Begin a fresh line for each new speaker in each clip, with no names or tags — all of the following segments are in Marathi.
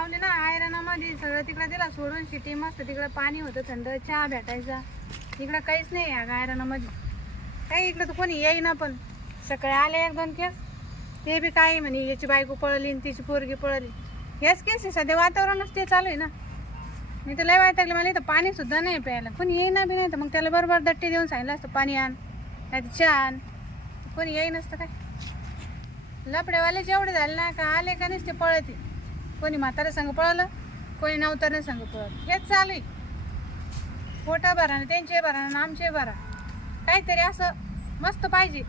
लावले ना आयरनामध्ये सगळं तिकडे दिला सोडून शिटी मस्त तिकडे पाणी होतं थंड चहा भेटायचा. इकडं काहीच नाही या गायरानामध्ये काही इकडं तर कोणी येईना पण. सकाळी आले एक दोन केस. ते बी काय म्हणे याची बायको पळली आणि तिची पोरगी पळली. हेच केस आहे सध्या वातावरणच ते चालू आहे ना. मी तर लय वाईट मला इथं पाणी सुद्धा नाही प्यायला. कोणी येईना बी नाही तर मग त्याला बरोबर दट्टी देऊन सांगितलं असतं पाणी आण नाही तर चहा आण. कोणी येई नसतं काय? लपडेवाले जेवढे झाले ना का आले का नसते पळते. कोणी म्हातारा संग पळालं कोणी नवताने संग पळालं. हेच चालू आहे. पोटा भरा ना त्यांचे भरा ना आमचे भरा. काहीतरी असं मस्त पाहिजे.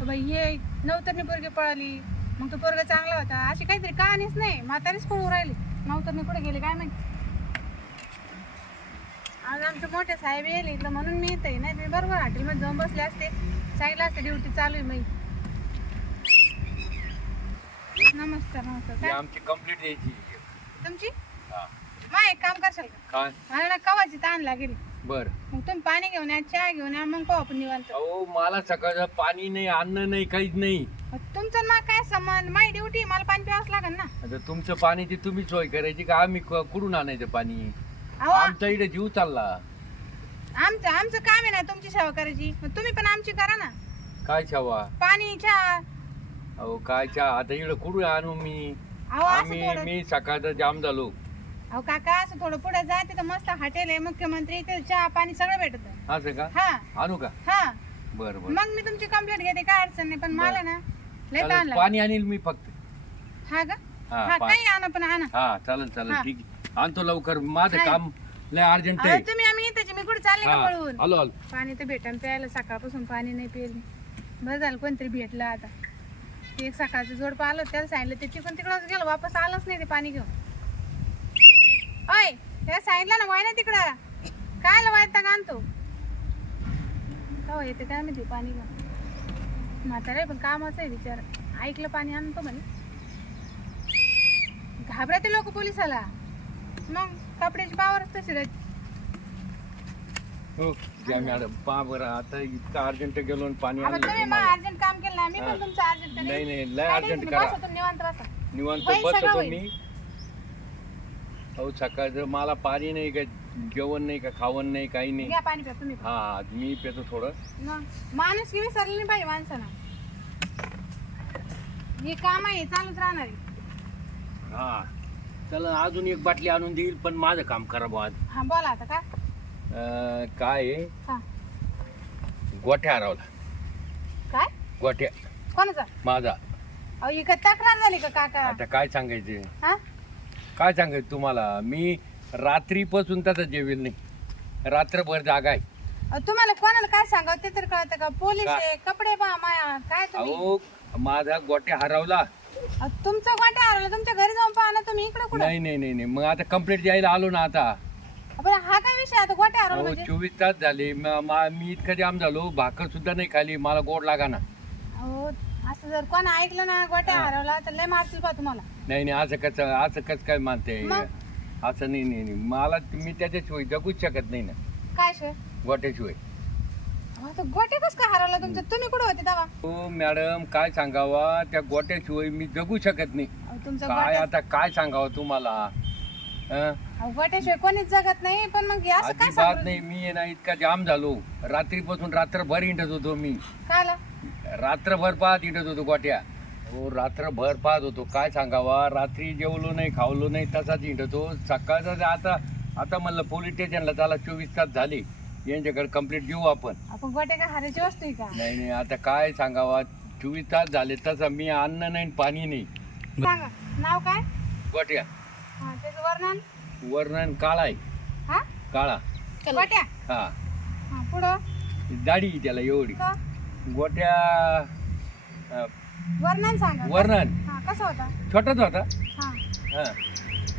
तर बाई हे नवतरणी पोरगी पळाली. मग तो पोरगा चांगला होता. अशी काहीतरी कहाणीच नाही. म्हातारीच पळू राहिली. नवतरणी कुठे गेले काय माहिती? आज आमचे मोठे साहेब येईल इथलं म्हणून मी येते नाही मी बरोबर हॉटेलमध्ये जाऊन बसले असते. सांगितलं असते ड्युटी चालू आहे मी नमस्कार नमस्कार.
ही
काय
आमची कंप्लीट यायची.
तुमची?
हा.
एक काम करशाल का?
काय?
मला ना कवाची ताण लागेल.
बर.
मग तुम्ही पाणी घेऊन या चहा घेऊन या मग पाहू आपण निवांत.
अहो मला सकाळचं पाणी नाही अन्न नाही काहीच नाही.
मग तुमचं मग काय संबंध? माझी ड्युटी मला पाणी प्यावंच लागेल ना.
आता तुमचं पाणी ती तुम्ही सोय करायची का आम्ही क- कुठून आणायचं पाणी?
अहो
आमचा इथे जीव चालला.
आमचं आमचं काम आहे ना तुमची सेवा करायची. मग तुम्ही पण आमची करा ना.
काय छावा
पाणी चहा
अहो काय चहा? आता इकडे कुठून आणू मी?
अहो असं
आम्ही
थोडं
मी सकाळचा जाम झालो.
अहो काका असं थोडं पुढे जा तिथं मस्त हॉटेल आहे मुख्यमंत्री ते चहा पाणी सगळं भेटत.
असं का?
हा.
आणू का?
हा.
बर बर.
मग मी तुमची कंप्लेंट घेते काय अडचण नाही पण मला ना लय ताण
चालेल,
लागला
पाणी आणील मी फक्त.
हा का?
हा
हा
पा-
काही आणा पण आणा.
हा चालेल चालेल
हा.
ठीक आहे. आणतो लवकर माझं. काम लय अर्जंट
अहो
आहे.
तुम्ही आम्ही येते मी कुठे चालले का
हा
पळवून
आलो आलो
पाणी तर भेटन प्यायला सकाळपासून पाणी नाही पिले बरं झालं कोणतरी भेटलं आता. एक सकाळचं जोडपं आलं त्याला सांगितलं ते तिकडून तिकडंच गेलं वापस आलंच नाही ते पाणी घेऊन. अय त्या सांगितलं ना वाय ना तिकडं. काय आलं वायता का आणतो हो येते काय माहिती पाणी घेऊन. म्हातारे आहे पण कामाचं आहे विचार. ऐकलं पाणी आणतो म्हणे. घाबरते लोक पोलिसाला. मग कपड्याची पावरच तशी राहते.
हो द्या मॅडम. पहा बरं आता इतकं अर्जंट गेलो आणि पाणी
आता
आणलं
तुम्ही मग
तुम्हाला.
अर्जंट काम केलं ना मी
हा.
पण तुमचं अर्जंट
नाही नाही लय अर्जंट करा.
निवांत बसा
निवांत
होईल सगळं
बसतो
होईल.
मी. अहो सकाळचं मला पाणी नाही का जेवण नाही का खावण नाही काही नाही.
घ्या पाणी प्या तुम्ही
हा हा, मी पेतो थोडं.
माणूस की विसरली नाही पाहिजे माणसानं. हे काम आहे चालूच राहणार आहे.
हा. चला अजून एक बाटली आणून देईल पण माझं काम करा बुवा. आज
हा बोला आता का?
अं, काय आहे?
हा.
गोठ्या हरवला.
काय?
गोठ्या.
कोणाचा?
माझा.
अहो ही काय तक्रार झाली का काका?
आता काय सांगायचे?
हा?
काय सांगायचं तुम्हाला? मी रात्रीपासून त्याचा जेवेल नाही. रात्रभर जागा आहे.
अहो, तुम्हाला कोणाला काय सांगावं ते तर कळतं का? पोलीस
का-
आहे कपडे पहा माया काय तुम्ही?
अहो माझा गोट्या हरवला.
अहो, तुमचं वाटे हरवलं तुमच्या घरी जाऊन पहा ना तुम्ही इकडे कुठं?
नाही नाही नाही नाही. मग आता कंप्लेंट द्यायला आलो ना आता.
विषय आता गोटे हरवलं
अहो
म्हणजे?
चोवीस तास झाले. म- मा- मी इतकं जाम झालो. भाकर सुद्धा नाही खाली. मला गोड लागा ना.
अहो असं जर कोण ऐकलं ना गोट्या
हा.
हरवला तर लय मारतील तुम्हाला.
नाही नाही असं कसं असं कसं काय मानते?
मग?
असं नाही नाही नाही. मला मी त्याच्याशिवाय जगूच शकत नाही ना.
काय शे?
गोट्याशिवाय.
अहो, तो गोटे कस काय हरवला तुमचं? तुम्ही कुठे होते तेव्हा?
हो मॅडम काय सांगावा? त्या गोट्याशिवाय मी जगू शकत नाही.
अहो, तुमचं
काय
गोट्या
आता काय सांगावं तुम्हाला? हं?
अहो, गोट्याशिवाय कोणीच जगत नाही पण मग हे असं काय
अजिबात
सांगू?
नाही मी आहे ना इतका जाम झालो. रात्रीपासून रात्रभर हिंडत होतो मी.
काला
रात्रभर पाहत हिंडत होतो गोट्या. हो रात्रभर पाहत होतो. काय सांगावा? रात्री जेवलो नाही खावलो नाही तसाच हिंडतो. सकाळचा जे आता आता म्हणलं पोलीस स्टेशनला त्याला चोवीस तास झाले. यांच्याकडे कंप्लीट घेऊ आपण.
काय हारायची वस्तू आहे का?
नाही नाही आता काय सांगावा? चोवीस तास झाले तसं मी अन्न नाही पाणी नाही.
सांगा नाव काय?
गोट्या.
हा त्याचं वर्णन?
वर्णन काळा आहे.
हा?
काळा.
गोट्या?
हा.
हा पुढं?
दाढी आहे त्याला एवढी.
का?
गोट्या अं,
वर्णन सांगा.
वर्णन.
हा कसं होता?
छोटाच होता.
हा.
हा.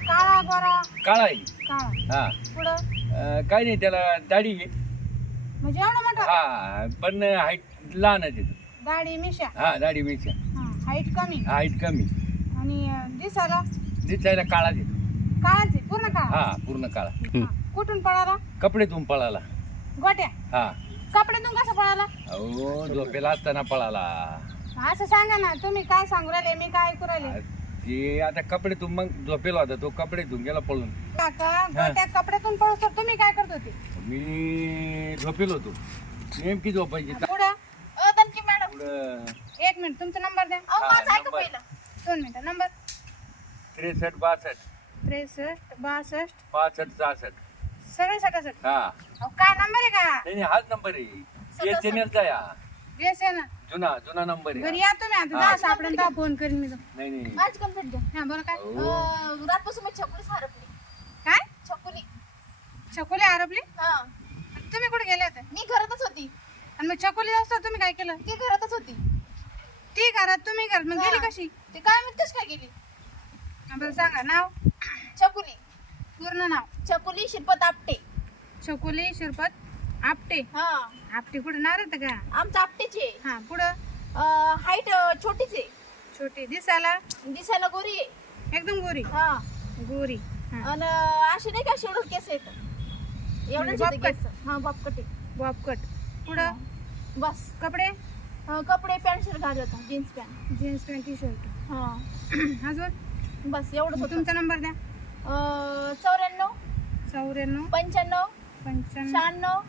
काळा गोरा?
काळा आहे.
काळा.
हा.
पुढं?
अं, काही नाही त्याला दाढी आहे.
म्हणजे एवढं मोठं?
हा पण हाईट लहान आहे.
दाढी मिशा
हा दाढी
हा हाईट कमी.
हाईट कमी.
आणि अं, दिसायला?
दिसायला काळा देतो
काळाच पूर्ण काळा.
हा पूर्ण काळा.
हा. कुठून पळाला?
कपडे तुम पळाला.
गोट्या?
हा.
कपड्यातून कसं पळाला?
अहो झोपेला असताना पळाला.
असं सांगा ना तुम्ही काय सांगू राहिले मी काय ऐकू राहिले?
ते आता कपडे तू मग झोपेला होता तो कपडे धुवून गेला पळून.
काका गोट्या कपड्यातून पळू तर तुम्ही काय करत होते?
मी झोपेल होतो. नेमकी झोपायची
पुढं?
अ, मॅडम.
एक मिनिट तुमचा नंबर द्या.
अहो माझं ऐका
नंबर.
पहिलं.
दोन मिनिटं नंबर.
त्रेसष्ट बासष्ट.
त्रेसष्ट बासष्ट.
पासष्ट सहासष्ट.
सगळे सकासट
हा.
अहो काय नंबर आहे का?
नाही नाही, हाच नंबर आहे. एस एन एलचा या.
येस आहे ना
जुना जुना नंबर आहे.
घरी
हा.
या तुम्ही आता
हा.
सापडून तेव्हा फोन करीन मी तो.
नाही नाही.
माझी कंप्लेंट घ्या.
हा बरं काय?
हो.
अ, रातपासून मी छकुलीच हरपली
काय?
छकुली.
छकुली हरपली
हा.
तुम्ही कुठे गेले होते?
मी घरातच होती.
आणि मग छकुली असतो तुम्ही काय केलं?
ती घरातच होती.
ती घरात तुम्ही घरात मग गेली
हा.
कशी?
ते काय मी कशी काय गेली
बरं सांगा नाव?
छकुली.
पूर्ण नाव.
छकुली शिरपत आपटे.
छकुली शिरपत आपटे?
हा.
आपटे कुठे? नाव येतं का?
आमचं आपटेचे.
हा पुढं?
हाईट छोटीच. आहे
छोटी. दिसायला?
दिसायला गोरी आहे.
एकदम गोरी?
हा.
गोरी. हा.
आणि अशी नाही का शेवढं केस येत एवढंच
म्हणजे बापकट?
केस. हा बापकटे
बॉबकट पुढं?
बस.
कपडे?
कपडे पॅन्ट शर्ट घालत होता. Jeans pant.
Jeans pant T shirt
हा.
अजून?
बस एवढंच होतं.
तुमचा नंबर द्या.
अं, चौऱ्याण्णव
चौऱ्याण्णव
पंच्याण्णव
पंच्याण्णव.
शहाण्णव.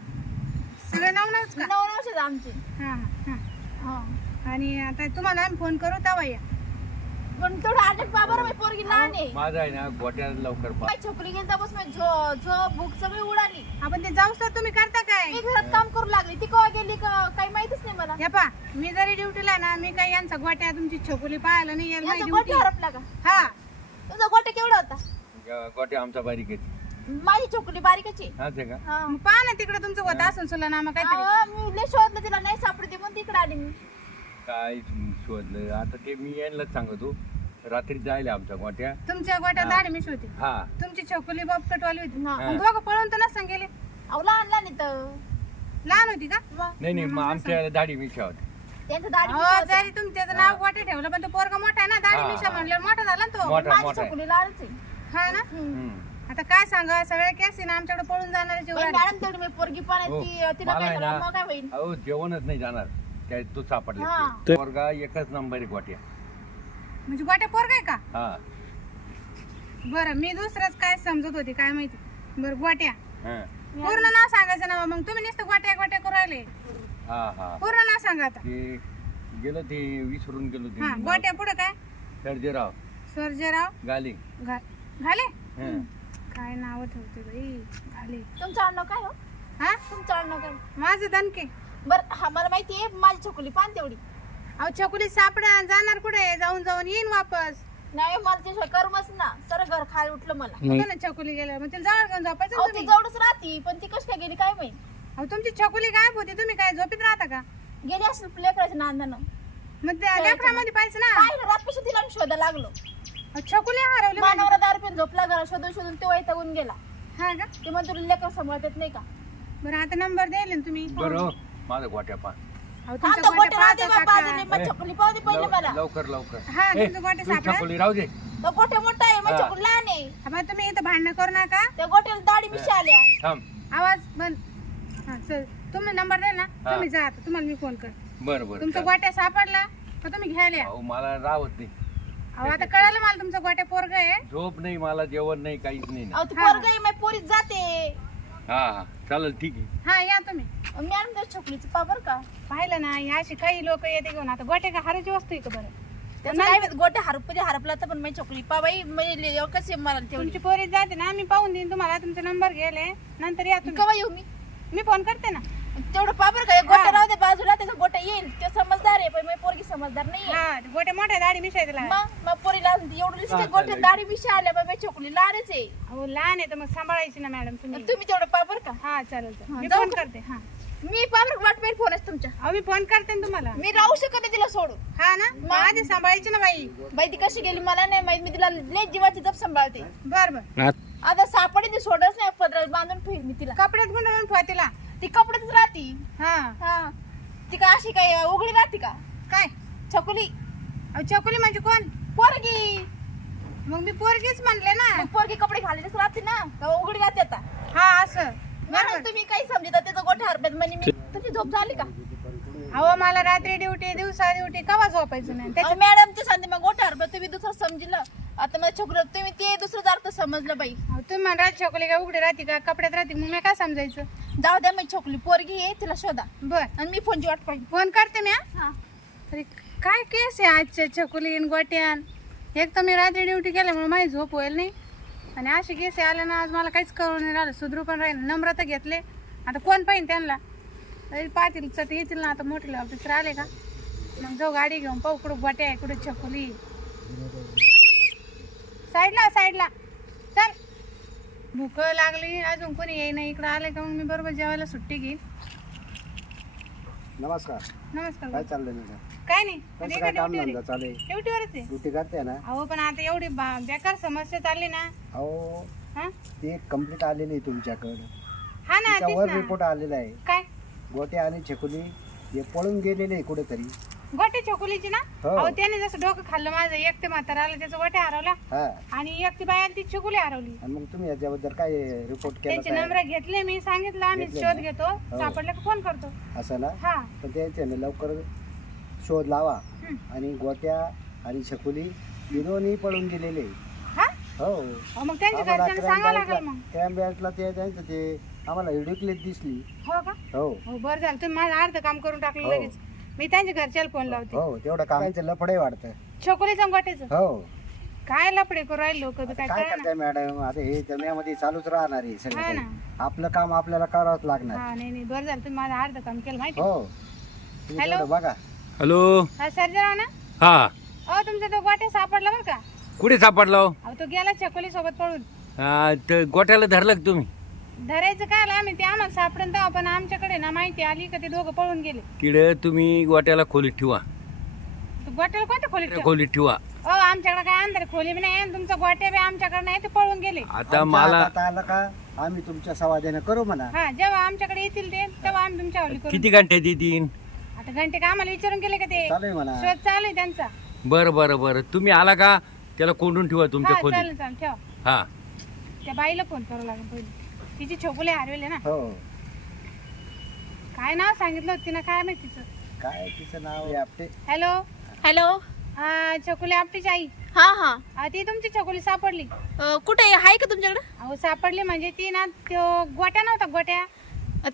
सगळे नावच का?
नव्याण्णवशे आहेत आमचे.
हा हा
हा.
हा. आणि आता तुम्हाला आम्ही फोन करू तेव्हा या.
पण थोडं अर्जंट पहा बरं मी पोरगी लहान आहे.
माझा आहे ना गोट्या लवकर पा.
माझी छोकरी गेली त्यापासून मी झो झो भूक सगळी उडाली.
आपण ते जाऊ सर तुम्ही करता काय?
मी घरात काम करू लागली. ती केव्हा गेली का काही माहितीच नाही मला.
हे पा मी जरी ड्युटीला ना मी काही यांचा गोट्या तुमची छोकुली पाहायला नाही यायला माझी duty.
हरपला का?
हा.
तुझा गोटे केवढा होता?
गोट्या आमचा बारीक आहे
माझी छोकरी बारीकच
आहे का?
हा.
मग पहा ना तिकडे तुमचं होत असून सुला नामा काहीतरी.
अहो, मी लय शोधलं तिला नाही सापडते पण तिकडे आली मी.
काय शोधलं. आता ते मी यांनाच सांगतो. रात्री जायला आमच्या गोट्या.
तुमच्या गोट्यात
हा.
दाढी मिश होती.
हा.
तुमची छोकुली बॉबकटवाली होती.
हा.
मग दोघं पळून तर नसतं गेले.
अहो लहान लहान येतं
लहान होती का?
नाही नाही मग आमच्या दाढी मिशा होती
त्यांचं दाढी
अहो,
मिशा होतं.
जरी तुमच्याचं नाव गोटे ठेवलं पण तो पोरगा मोठा आहे ना दाढी
हा.
मिशा म्हणलं मोठा झाला ना तो.
मोठा
माझी
मोठा आहे.
छोकरी लहानच आहे.
हा ना?
हम्म.
हम्म.
आता काय सांगा सगळ्या केस ना आमच्याकडे पळून जाणार
पण मॅडम तेवढी मी पोरगी पण आहे
हो.
ती तिला
मला
काय
आहे
करा
ना-
मग काय होईल?
अहो जेवणच नाही जाणार. काय तू सापडले. पोरगा एकच नंबर आहे गोट्या.
म्हणजे गोट्या पोरगा आहे का?
हा.
बरं मी दुसरंच काय समजत होती काय माहिती? बरं गोट्या.
हा.
पूर्ण नाव सांगायचं ना मग तुम्ही नुसतं गोट्या गोट्या करू राहिले.
हा हा.
नाव सांगा आता.
ते गेलो ते विसरून गेलो
हा
ते
गोट्या पुढे काय?
सर्जेराव.
सर्जेराव?
गाली
घा घाले?
हा.
काय नाव ठेवते बाई? घाले.
तुमचं आडनाव काय हो?
हा?
तुमचं आडनाव काय?
माझं दणके.
बरं हा मला माहिती आहे माझी छोकली पान तेवढी.
अहो छकुली सापडा जाणार कुठे? जाऊन जाऊन येईन वापस.
नाही मला त्याशिवाय करमच ना. सर घर खायला उठलं मला.
होतं ना छकुली गेल्या मग तिला जवळ घेऊन झोपायचं ना
अहो ती
तुम्ही
जवळच राहती पण ती कशी काय गेली काय माहीत?
अहो तुमची छकुली गायब होती. तुम्ही काय झोपीत राहता का?
गेली असेल लेकराच्या नांदानं.
मग त्या लेकरामध्ये पाहिजे ना.
काय ना रातपासून तिला मी शोधायला लागलो.
अहो, छकुली हरवली.
मानवरा दारू पिऊन झोपला घरा शोधून शोधून ते वैतागून गेला.
हा का?
ते म्हणतो तुला लेकर सांभाळत येत नाही का?
बरं आता नंबर द्यायला ना तुम्ही.
बरं हो, माझा गोट्या पा
अहो,
हा
तुमचं
तो
गोटे
गोटे राहू दे
पाहता
बाबा
का?
आधी माझी छोकली पाहू दे पहिले मला.
लवकर लवकर.
हा,
ए,
तुमचं गोटे
तू
सापडा.
छकुली राहू दे.
तो गोटे मोठा आहे
हा.
छोकली लहान आहे.
हा, बरं, तुम्ही इथं भांडणं करू नका.
त्या गोट्याला दाढी मिशी आल्या.
थांब.
आवाज बंद. हा चल. तुम्ही नंबर द्या ना.
हा.
तुम्ही जा आता. तुम्हाला मी फोन कर
बरं बरं
तुमचा. गोट्या सापडला तर तुम्ही घ्यायला या.
अहो मला राहत नाही.
अहो आता कळालं मला तुमचा गोट्या पोरग आहे.
झोप नाही मला जेवण नाही काहीच नाही ना
अहो ती
हा.
पोरग माझी पोरीत जाते.
हा हा. चालेल ठीक आहे.
हा या तुम्ही.
मॅडम त्या छोकलीचं पा बरं का?
पाहिलं ना हे अशी काही लोक येते घेऊन. आता गोट्या का हाराची वस्तू आहे का बरं?
त्याचं काय गोट्या हरप हरपला तर पण माझी छोकली पा बाई म्हणजे कशी मला तेवढी
तुमची पोरी जाते ना मी पाहून देईन तुम्हाला. तुमचा नंबर गेले नंतर या तुम्ही.
केव्हा येऊ मी?
मी फोन करते ना.
तेवढं पा बरं का एक गोट्या राहू दे बाजूला त्याचा गोट्या येईल. तो समजदार आहे पण माझी पोरगी समजदार नाही
हा गोट्या मोठ्या दाढी मिशाय त्याला
मग मग पोरीला एवढं
हा,
लिस्ट गोट्या
चालेल.
दाढी मिशी आल्या बाई माझी छोकली लहानच आहे.
अहो लहान आहे तर मग सांभाळायची ना मॅडम तुम्ही.
तुम्ही तेवढं पा बरं का.
हा चालेल चालेल.
हा,
मी
जाऊ
फोन
का?
करते. हा.
मी पा बरं वाट पाहिजे फोनच तुमच्या
अहो मी फोन करते ना तुम्हाला.
मी राहू शकत नाही तिला सोडून.
हा ना? मग? आधी सांभाळायची ना बाई.
बाई ती कशी गेली? मला नाही माहीत मी तिला लय जीवाची जप सांभाळते.
बर बर.
आता सापडे ती सोडच नाही पदरात बांधून ठेवी मी तिला.
कपड्यात गुंडाळून ठेवा तिला.
ती कपड्यातच राहती.
हा.
हा. ती का अशी काय उघडी राहते का?
काय?
छकुली.
अहो चकुली म्हणजे कोण?
पोरगी.
मग मी पोरगीच म्हणले ना.
मग पोरगी कपडे घालायचीच राहते ना. का उघडी राहते आता.
हा असं.
म्हणून तुम्ही काही समजता त्याचं गोठ्या हरप्यात म्हणजे मी. तुमची झोप झाली का?
अहो मला रात्री ड्युटी दिवसा ड्युटी कवा झोपायचं नाही.
मॅडम ते सांगते मग गोट्यावर पण तुम्ही दुसरं समजलं. आता माझ्या छोकरं तुम्ही ते दुसरं अर्थ समजलं बाई.
अहो, तुम्ही म्हणा छोकली का उघडी राहते का? कपड्यात राहते मग मी काय समजायचं?
जाऊ द्या माझी छोकली पोरगी आहे तिला शोधा.
बर.
आणि मी फोनची वाट पाहिजे
फोन करते मी हा. अरे काय केस आहे आजच्या छकुलीन गोट्यान? एक तर मी रात्री ड्युटी केल्यामुळे माझी झोप होईल नाही. आणि असे केस आले ना आज मला काहीच करून नाही राहिलं. सुधरू पण राहील नम्र तर घेतले. आता कोण पाहिजे त्यांना? तरी पाहतील चट येतील ना आता मोठे ऑफिसर आले का? मग जाऊ गाडी घेऊन पाहू कुठं गोट्या आहे कुठं छकुली साईडला साईडला. चल. भूक लागली अजून कोणी येई नाही इकडं आले का मग मी बरोबर जेवायला सुट्टी घेईन.
नमस्कार.
नमस्कार.
काय चाललंय मॅडम?
काय नाही.
कसं काय काम धंदा चालू आहे?
ड्युटीवरच आहे.
ड्युटी करते ना?
अहो पण आता एवढी बा- बेकार समस्या चालली ना.
अहो
हा?
ते कंप्लीट आलेली आहे तुमच्याकडं.
हा ना
त्याच्यावर
तेच ना.
रिपोर्ट आलेला आहे.
काय?
गोटे आणि छकुली हे पळून गेलेले आहे कुठेतरी.
गोटे चोकुलीची ना?
हो.
अहो त्याने जसं डोकं खाल्लं माझं एक ते म्हातारा आलं त्याचं गोटे हरवला.
हा.
आणि एक ती बाई आली ती चुकुली हरवली.
आणि मग तुम्ही याच्याबद्दल काय रिपोर्ट केला
त्यांचे नंबर घेतले मी सांगितलं आम्ही
घेतले
शोध
ना?
घेतो
हो.
सापडलं का फोन करतो.
असं ना?
हा.
त्याचे ना लवकर शोध लावा.
हं.
आणि गोट्या आणि छकुली विनोनी पळून गेलेले.
हा?
हो.
अहो, मग त्यांच्या
आम्हाला
घरच्यांना सांगावं लागेल मग.
ते त्यांचं ते आम्हाला दिसली.
हो का?
हो.
हो बरं झालं. तुम्ही माझं अर्ध काम करून टाकलं
हो.
लगेच. मी त्यांच्या घरच्याला फोन लावते.
हो तेवढं कामाचं लफडे वाढतं.
छोकुलीचं गोट्याचं
हो.
काय लपडे करू राहिले लोक? काय
काय
कळणार
करताय मॅडम आता हे जम्यामध्ये चालूच राहणार आहे सगळं
हा
काही.
ना.
आपलं काम आपल्याला करावंच लागणार.
हा नाही नाही बरं झालं. तुम्ही माझं अर्ध काम केलं माहिती
हो. तुम्ही
हॅलो?
तेवढं बघा.
हॅलो?
हा सर्जराव ना?
हा.
अहो तुमचा तो गोट्या सापडला बरं का?
कुठे सापडला हो?
अहो तो गेला चकोली सोबत पळून.
हा, गोट्याला धरलं का तुम्ही?
धरायचं काय आम्ही ते आम्हाला सापडून तेव्हा पण आमच्याकडे ना माहिती आली का ते दोघं पळून गेले.
तिकडे तुम्ही गोट्याला खोलीत ठेवा.
तो गोट्याला कोणत्या खोलीत?
खोलीत ठेवा.
अहो आमच्याकडे काय अंतर खोली बी नाही आणि तुमचा गोट्या बी आमच्याकडे नाही ते पळून गेले.
आता मला
आलं का आम्ही तुमच्या सवाद्यानं करू म्हणा.
हा जेव्हा आमच्याकडे येतील ते तेव्हा आम्ही तुमच्या हवली करू
किती घंटे देतीन
आता घंटे का आम्हाला विचारून गेले का ते?
चालू आहे म्हणा.
शोध चालू आहे त्यांचा.
बरं बरं बरं. तुम्ही आला का त्याला कोंडून ठेवा तुमच्या
हा
खोलीत.
चालेल चालेल ठेवा.
हा.
त्या बाईला फोन करावं लागेल पहिले. तिची छोकुले हरवेले ना.
हो.
काय नाव सांगितलं होतं तिनं? काय माहिती तिचं?
काय तिचं नाव आहे आपटे?
हॅलो.
हॅलो.
हा छोकुले आपटीची आई
हा हा.
ती तुमची छोकुली सापडली.
अ, कुठे आहे? का तुमच्याकडे?
अहो सापडली म्हणजे ती ना तो गोट्या नव्हता गोट्या.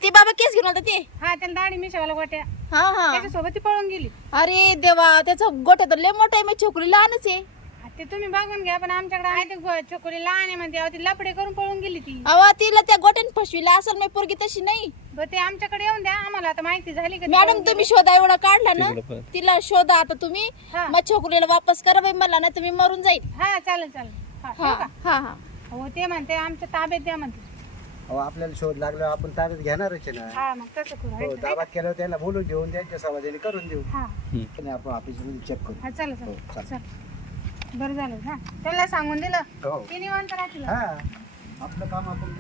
ते बाबा केस घेऊन आलता ते?
हा त्याला दाढी मिशावाला गोट्या.
हा हा.
त्याच्यासोबत ती पळून गेली.
अरे देवा त्याचं गोट्या तर लय मोठा आहे माझी छोकरी लहानच आहे.
ते तुम्ही बघून घ्या पण आमच्याकडे आहे ते गो- छोकुली लहान आहे म्हणते. अहो, ती लपडे करून पळून गेली ती.
अवा तिला त्या गोट्याने फसविला. असेल मी पोरगी तशी नाही.
बरं ते आमच्याकडे येऊन द्या. आम्हाला आता माहिती झाली का ती
मॅडम
पळून
तुम्ही शोधा एवढा काढला ना
तिकडं पण.
तिला शोधा आता तुम्ही.
हा.
मग छोकरीला वापस करा बाई मला ना तुम्ही मरून जाईल.
गेली. हा चालेल चालेल. हा ठेवू
हा
का?
हा हा.
हो ते म्हणते आमच्या ताब्यात द्या म्हणते.
अहो आपल्याला शोध लागल्यावर आपण ताब्यात घेणारच आहे ना
हा मग तसं करू
हो
आहे का?
ताब्यात केल्यावर त्यांना बोलून घेऊन त्यांच्या सवाद्याने करून देऊ.
हा.
आणि आपण ऑफिसमध्ये चेक करू.
हा चालेल.
हो,
चालेल.
चालेल.
बरं झालं हा. त्याला सांगून दिलं.
हो.
ती निवांत राहतील
हा. आपलं काम आपण